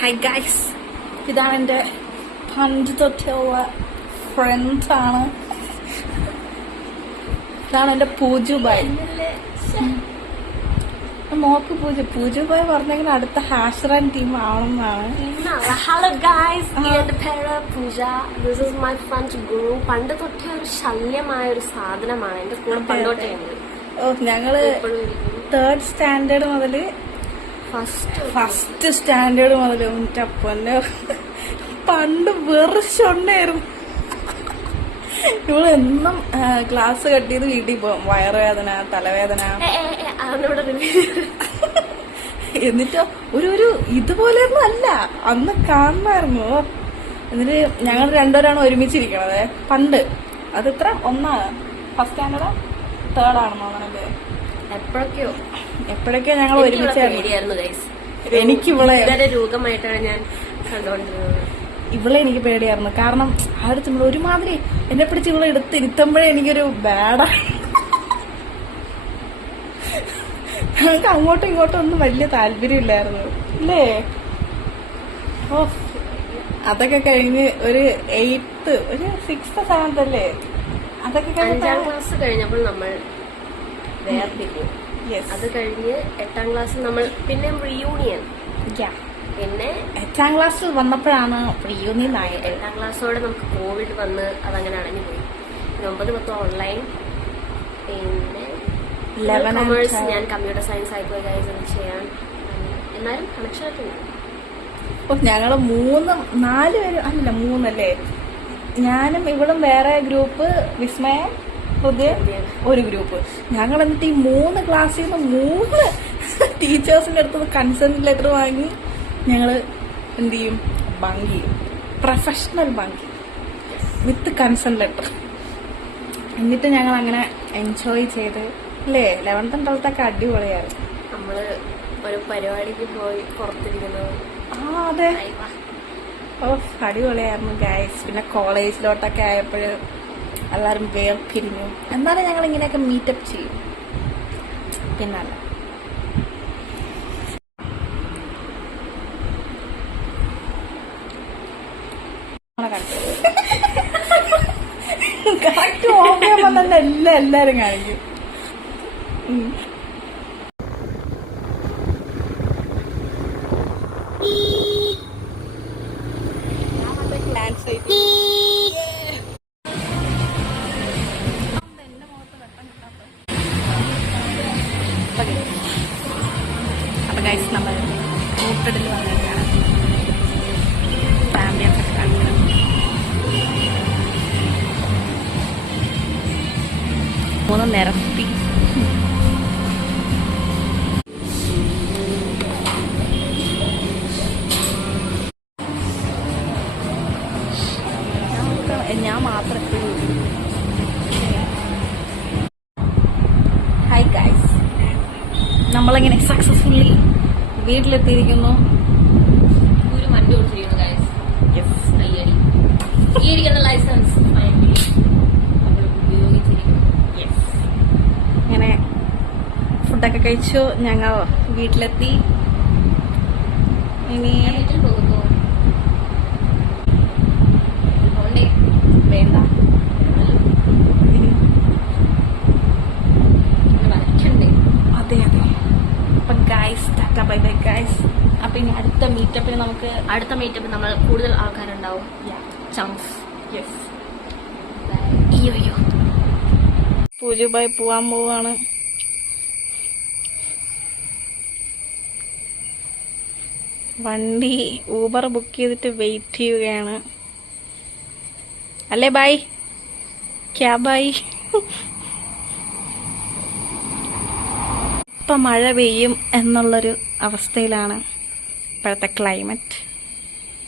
Hi guys, ഇതാണ് എൻ്റെ പണ്ട് തൊട്ടുള്ള ഫ്രണ്ട്സാണ്. ഇതാണ് എൻ്റെ പൂജുബായ്. മോക്ക് പൂജുബായ് പറഞ്ഞെങ്കിൽ അടുത്ത ഹാഷറാൻ ടീം ആണെന്നാണ്. ഹലോ ഗൈസ്, എന്റെ പേര് പൂജ. ദിസ് ഇസ് മൈ ഫ്രണ്ട് ഗുരു. പണ്ട് തൊട്ടേ ഒരു ശല്യമായ ഒരു സാധനമാണ് എന്റെ കൂടെ പണ്ടോട്ടേ. ഞങ്ങള് 3rd സ്റ്റാൻഡേർഡ് മുതല് ഫസ്റ്റ് സ്റ്റാൻഡേർഡ് മുതല് പൊന്നെ പണ്ട് വെറുണ്ടായിരുന്നു. ഇവള് എന്നും ക്ലാസ് കട്ട് ചെയ്ത് വീട്ടിൽ പോകും. വയറുവേദന, തലവേദന. എന്നിട്ടോ ഒരു ഇതുപോലെയൊന്നും അല്ല, അന്ന് കാണണമായിരുന്നു. എന്നിട്ട് ഞങ്ങൾ രണ്ടുപേരാണ് ഒരുമിച്ചിരിക്കണത് പണ്ട്. അത് ഇത്ര ഒന്നാണ്, ഫസ്റ്റ് സ്റ്റാൻഡേർഡോ 3rd ആണെന്നോ അങ്ങനെ. എപ്പോഴൊക്കെയോ ഞങ്ങൾ ഒരുമിച്ചായിരുന്നു. എനിക്കിവളെ രൂപമായിട്ടാണ് ഞാൻ കണ്ടുകൊണ്ടിരുന്നത്. ഇവളെ എനിക്ക് പേടിയായിരുന്നു. കാരണം അടുത്ത് ഒരുമാതിരി എന്നെ പിടിച്ച് ഇവളെ ഇരുത്തുമ്പോഴേ എനിക്കൊരു ബാഡാണ്. ഞങ്ങൾക്ക് അങ്ങോട്ടും ഇങ്ങോട്ടും ഒന്നും വലിയ താല്പര്യമില്ലായിരുന്നു അല്ലേ? ഓ, അതൊക്കെ കഴിഞ്ഞ് ഒരു 8th, ഒരു 6th, 7th അല്ലേ, അതൊക്കെ 5ാം ക്ലാസ് കഴിഞ്ഞപ്പോൾ നമ്മൾ വേർപിരിഞ്ഞു. അത് കഴിഞ്ഞ് 8ാം ക്ലാസ്സിൽ നമ്മൾ പിന്നെ റീയൂണിയൻ. പിന്നെ 8ാം ക്ലാസ്സിൽ വന്നപ്പോഴാണ് റീയൂണിയൻ ആയത്. 8ാം ക്ലാസ്സോടെ നമുക്ക് കോവിഡ് വന്ന് അതങ്ങനെ അടഞ്ഞു പോയി. 9, 10 ഓൺലൈൻ. പിന്നെ 11 കൊമേഴ്സ്, ഞാൻ കമ്പ്യൂട്ടർ സയൻസ് ആയിപ്പോയി ഗൈസ്. അത് ചെയ്യാൻ എന്നാലും കണക്ഷൻ ഒക്കെ ഉണ്ട്. ഞങ്ങള് 4 പേര് അല്ല 3 അല്ലേ? ഞാനും ഇവളും വേറെ ഗ്രൂപ്പ്, വിസ്മയ പുതിയ ഒരു ഗ്രൂപ്പ്. ഞങ്ങൾ എന്നിട്ട് ഈ 3 ക്ലാസ്സിൽ നിന്ന് 3 ടീച്ചേഴ്സിന്റെ അടുത്ത് കൺസെന്റ് ലെറ്റർ വാങ്ങി ഞങ്ങള് എന്ത് ചെയ്യും? ബങ്ക് ചെയ്യും. പ്രൊഫഷണൽ ബങ്ക് വിത്ത് കൺസെന്റ് ലെറ്റർ. എന്നിട്ട് ഞങ്ങൾ അങ്ങനെ എൻജോയ് ചെയ്ത് അല്ലേ? 11th and 12th ഒക്കെ അടിപൊളിയായിരുന്നു. നമ്മള് ഒരു പരിപാടിക്ക് പോയി പുറത്തിരിക്കുന്നത്. അതെ, അടിപൊളിയായിരുന്നു ഗൈസ്. പിന്നെ കോളേജിലോട്ടൊക്കെ ആയപ്പോഴ് എല്ലാവരും വേർപിരിഞ്ഞു. എന്നാലും ഞങ്ങൾ ഇങ്ങനെയൊക്കെ മീറ്റപ്പ് ചെയ്യും. പിന്നല്ല കറക്റ്റ് ഓർമ്മ തന്നെ എല്ലാരും കാണിക്കും. അപ്പൊ ഗൈസ്, നമ്മൾ മൂത്തതിൽ വന്നിട്ടാണ് ഫാമിലിയൊക്കെ കാണിക്കണം. നിരത്തി ഞാൻ മാത്രം. ഹായ് ഗൈസ്, നമ്മളിങ്ങനെ സക്സസ്ഫുള്ളി വീട്ടിലെത്തിയിരിക്കുന്നു. ഒരു വണ്ടി ഓടിച്ചിരിക്കുന്നു ഗൈസ്. ഈ ഇരിക്കുന്ന ലൈസൻസ് ഇങ്ങനെ ഫുഡൊക്കെ കഴിച്ചു. ഞങ്ങൾ വീട്ടിലെത്തി. ഇനി വീട്ടിൽ പോകുന്നു. വേണ്ട, അതെ. അപ്പൊ guys, Tata bye bye guys. അപ്പൊ ഇനി അടുത്ത മീറ്റപ്പിന് നമ്മൾ കൂടുതൽ ആൾക്കാരുണ്ടാവും. ചാൻസ്. അയ്യോ, പൂജുബായി പോവാൻ പോവാണ്. വണ്ടി ഊബർ ബുക്ക് ചെയ്തിട്ട് വെയിറ്റ് ചെയ്യുകയാണ് അല്ലേ? ബൈ ക്യാ ബൈ. ഇപ്പൊ മഴ പെയ്യും എന്നുള്ളൊരു അവസ്ഥയിലാണ് ഇപ്പോഴത്തെ ക്ലൈമറ്റ്.